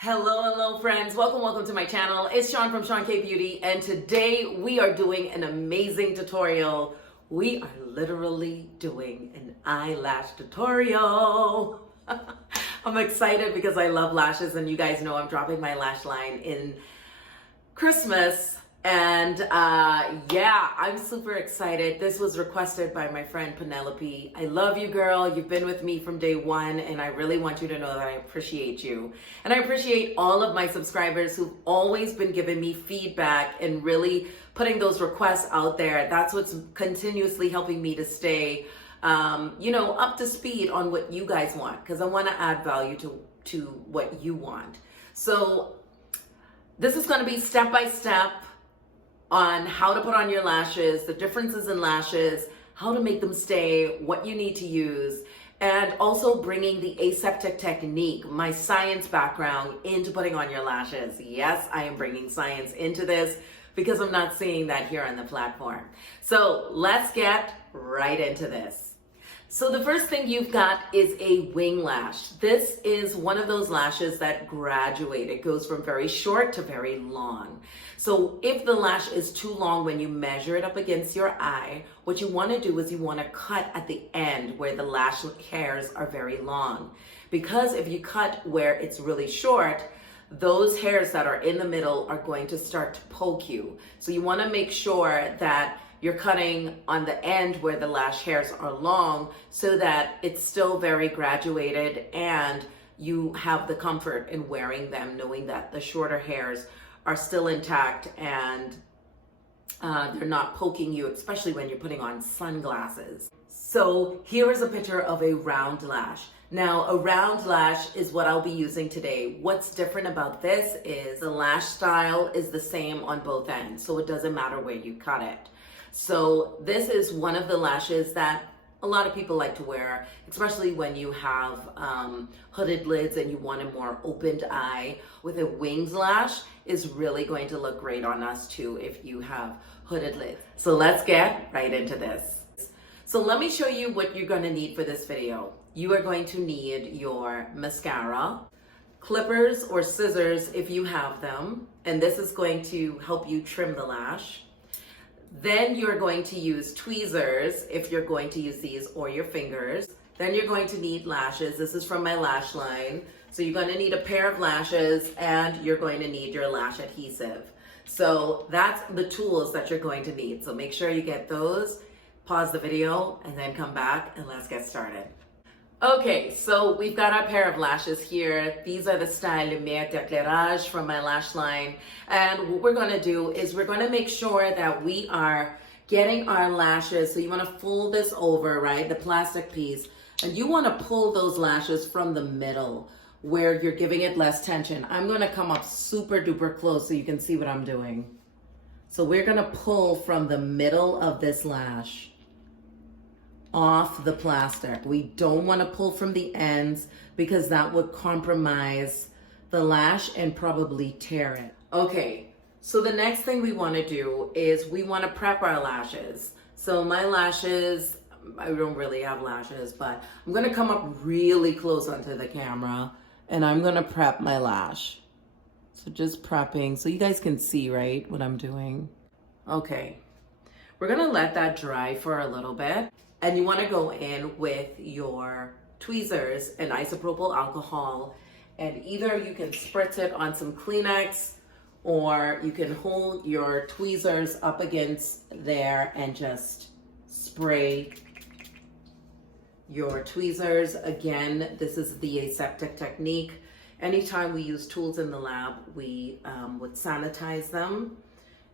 Hello friends, welcome to my channel. It's Sean from Sean K Beauty, and today we are doing an amazing tutorial. We are literally doing an eyelash tutorial. I'm excited because I love lashes, and you guys know I'm dropping my lash line in Christmas. And yeah, I'm super excited. This was requested by my friend Penelope. I love you, girl. You've been with me from day one, and I really want you to know that I appreciate you. And I appreciate all of my subscribers who've always been giving me feedback and really putting those requests out there. That's what's continuously helping me to stay, up to speed on what you guys want, because I want to add value to what you want. So this is going to be step by step on how to put on your lashes, the differences in lashes, how to make them stay, what you need to use, and also bringing the aseptic technique, my science background, into putting on your lashes. Yes, I am bringing science into this because I'm not seeing that here on the platform. So let's get right into this. So the first thing you've got is a wing lash. This is one of those lashes that graduate. It goes from very short to very long. So if the lash is too long when you measure it up against your eye, what you want to do is you want to cut at the end where the lash hairs are very long. Because if you cut where it's really short, those hairs that are in the middle are going to start to poke you. So you want to make sure that you're cutting on the end where the lash hairs are long so that it's still very graduated and you have the comfort in wearing them, knowing that the shorter hairs are still intact and they're not poking you, especially when you're putting on sunglasses. So here is a picture of a round lash. Now, a round lash is what I'll be using today. What's different about this is the lash style is the same on both ends, so it doesn't matter where you cut it. So this is one of the lashes that a lot of people like to wear, especially when you have hooded lids and you want a more opened eye. With a winged lash is really going to look great on us too if you have hooded lids. So let's get right into this. So let me show you what you're going to need for this video. You are going to need your mascara, clippers or scissors if you have them, and this is going to help you trim the lash. Then you're going to use tweezers if you're going to use these, or your fingers. Then you're going to need lashes. This is from my lash line. So you're going to need a pair of lashes and you're going to need your lash adhesive. So that's the tools that you're going to need. So make sure you get those, pause the video, and then come back and let's get started. Okay, so we've got our pair of lashes here. These are the style Lumière d'Éclairage from my lash line. And what we're gonna do is we're gonna make sure that we are getting our lashes. So you wanna fold this over, right, the plastic piece, and you wanna pull those lashes from the middle where you're giving it less tension. I'm gonna come up super duper close so you can see what I'm doing. So we're gonna pull from the middle of this lash off the plastic. We don't want to pull from the ends because that would compromise the lash and probably tear it. Okay, so the next thing we want to do is we want to prep our lashes. So my lashes, I don't really have lashes, but I'm going to come up really close onto the camera and I'm going to prep my lash. So just prepping so you guys can see, right, what I'm doing. Okay, we're going to let that dry for a little bit. And you want to go in with your tweezers and isopropyl alcohol, and either you can spritz it on some Kleenex or you can hold your tweezers up against there and just spray your tweezers. Again, this is the aseptic technique. Anytime we use tools in the lab, we would sanitize them,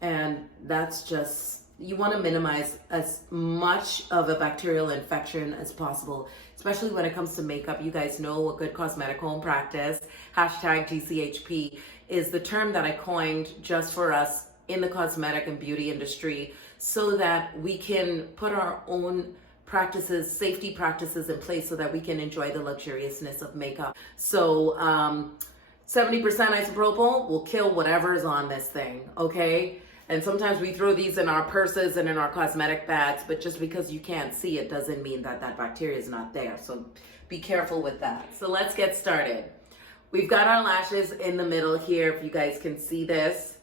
and that's just, you want to minimize as much of a bacterial infection as possible, especially when it comes to makeup. You guys know a good cosmetic home practice, #GCHP, is the term that I coined just for us in the cosmetic and beauty industry so that we can put our own practices, safety practices in place so that we can enjoy the luxuriousness of makeup. So 70% isopropyl will kill whatever is on this thing, okay? And sometimes we throw these in our purses and in our cosmetic bags, but just because you can't see it doesn't mean that that bacteria is not there. So be careful with that. So let's get started. We've got our lashes in the middle here, if you guys can see this.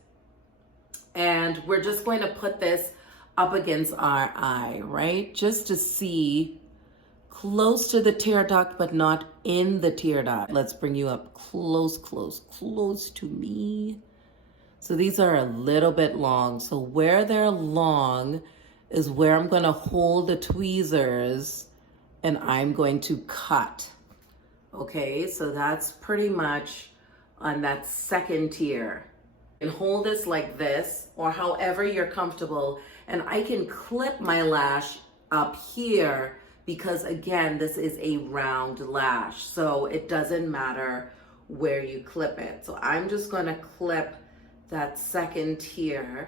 And we're just going to put this up against our eye, right? Just to see close to the tear duct, but not in the tear duct. Let's bring you up close to me. So these are a little bit long. So where they're long is where I'm gonna hold the tweezers and I'm going to cut. Okay, so that's pretty much on that second tier. And hold this like this, or however you're comfortable, and I can clip my lash up here because again, this is a round lash, so it doesn't matter where you clip it. So I'm just gonna clip that second tier.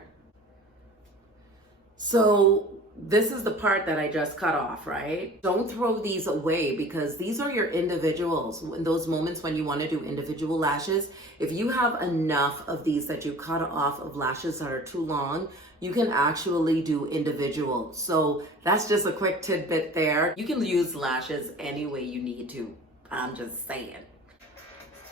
So this is the part that I just cut off, right? Don't throw these away because these are your individuals. In those moments when you want to do individual lashes, if you have enough of these that you cut off of lashes that are too long, you can actually do individual. So that's just a quick tidbit there. You can use lashes any way you need to. I'm just saying.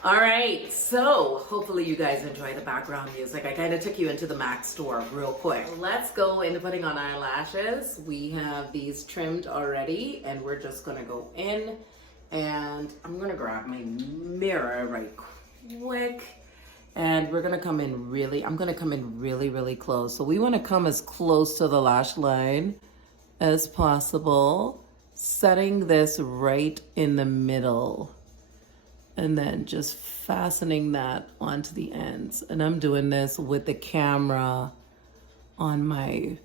All right, so hopefully you guys enjoy the background music. I kind of took you into the MAC store real quick. Let's go into putting on our lashes. We have these trimmed already, and we're just gonna go in, and I'm gonna grab my mirror right quick, and we're gonna come in really, I'm gonna come in really close. So we wanna come as close to the lash line as possible, setting this right in the middle. And then just fastening that onto the ends. And I'm doing this with the camera on my,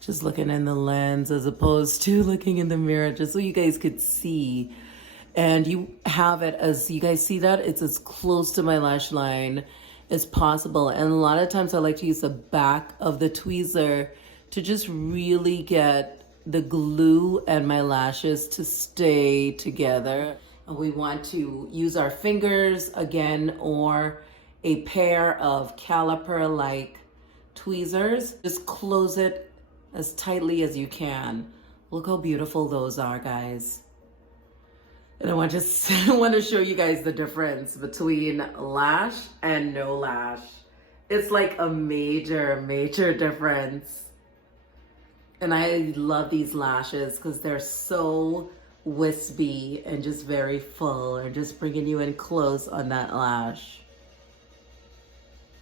just looking in the lens as opposed to looking in the mirror, just so you guys could see. And you have it, as you guys see that, it's as close to my lash line as possible. And a lot of times I like to use the back of the tweezer to just really get the glue and my lashes to stay together. And we want to use our fingers again, or a pair of caliper like tweezers. Just close it as tightly as you can. Look how beautiful those are, guys. And I want to show you guys the difference between lash and no lash. It's like a major difference. And I love these lashes because they're so wispy and just very full, and just bringing you in close on that lash.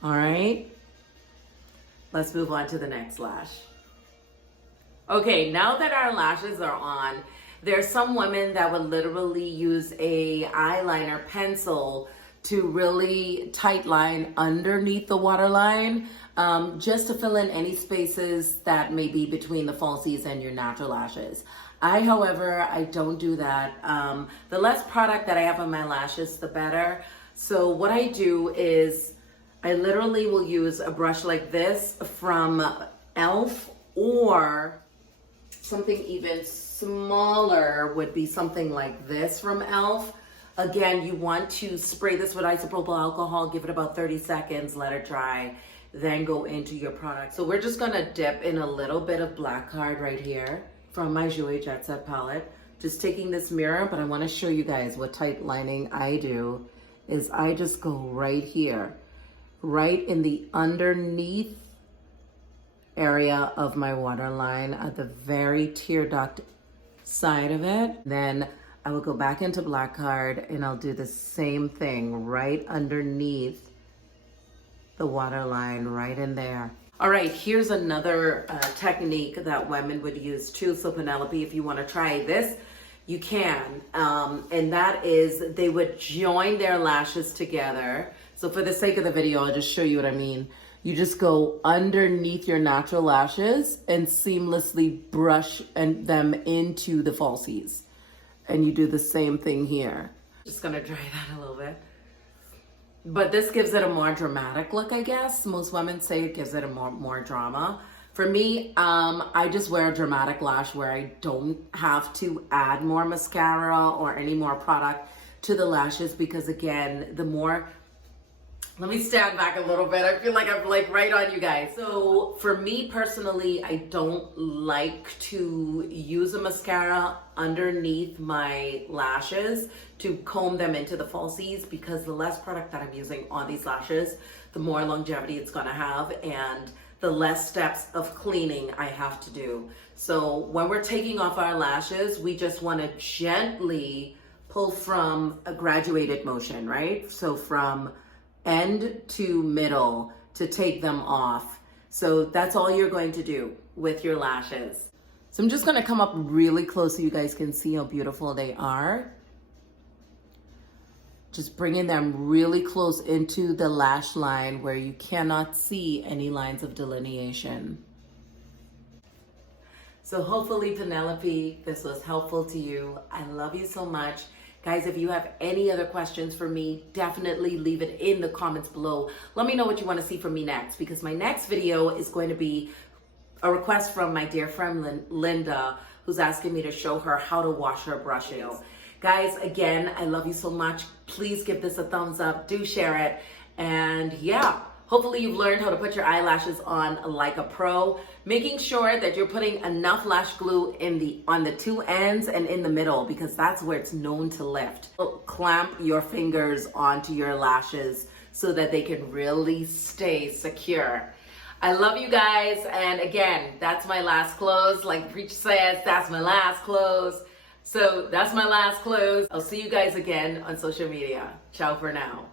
All right, let's move on to the next lash. Okay, now that our lashes are on, there's some women that would literally use a eyeliner pencil to really tight line underneath the waterline, just to fill in any spaces that may be between the falsies and your natural lashes. However, I don't do that. The less product that I have on my lashes, the better. So what I do is I literally will use a brush like this from e.l.f., or something even smaller would be something like this from e.l.f. Again, you want to spray this with isopropyl alcohol, give it about 30 seconds, let it dry, then go into your product. So we're just gonna dip in a little bit of black card right here from my Jouer Jet Set palette. Just taking this mirror, but I wanna show you guys what tight lining I do is I just go right here, right in the underneath area of my waterline at the very tear duct side of it. Then I will go back into black card and I'll do the same thing right underneath the waterline, right in there. All right, here's another technique that women would use too. So Penelope, if you want to try this, you can. And that is they would join their lashes together. So for the sake of the video, I'll just show you what I mean. You just go underneath your natural lashes and seamlessly brush them into the falsies. And you do the same thing here. Just gonna dry that a little bit. But this gives it a more dramatic look, I guess. Most women say it gives it a more drama. For me, I just wear a dramatic lash where I don't have to add more mascara or any more product to the lashes, because again, the more Let me stand back a little bit. I feel like I'm like right on you guys. So for me personally, I don't like to use a mascara underneath my lashes to comb them into the falsies, because the less product that I'm using on these lashes, the more longevity it's gonna have and the less steps of cleaning I have to do. So when we're taking off our lashes, we just wanna gently pull from a graduated motion, right? So from end to middle to take them off. So that's all you're going to do with your lashes. So I'm just gonna come up really close so you guys can see how beautiful they are. Just bringing them really close into the lash line where you cannot see any lines of delineation. So hopefully, Penelope, this was helpful to you. I love you so much. Guys, if you have any other questions for me, definitely leave it in the comments below. Let me know what you want to see from me next, because my next video is going to be a request from my dear friend Linda, who's asking me to show her how to wash her brushes. Guys, again, I love you so much. Please give this a thumbs up. Do share it. And yeah, hopefully you've learned how to put your eyelashes on like a pro, making sure that you're putting enough lash glue on the two ends and in the middle, because that's where it's known to lift. Clamp your fingers onto your lashes so that they can really stay secure. I love you guys, and again, that's my last close. Like Preach says, that's my last close. So that's my last close. I'll see you guys again on social media. Ciao for now.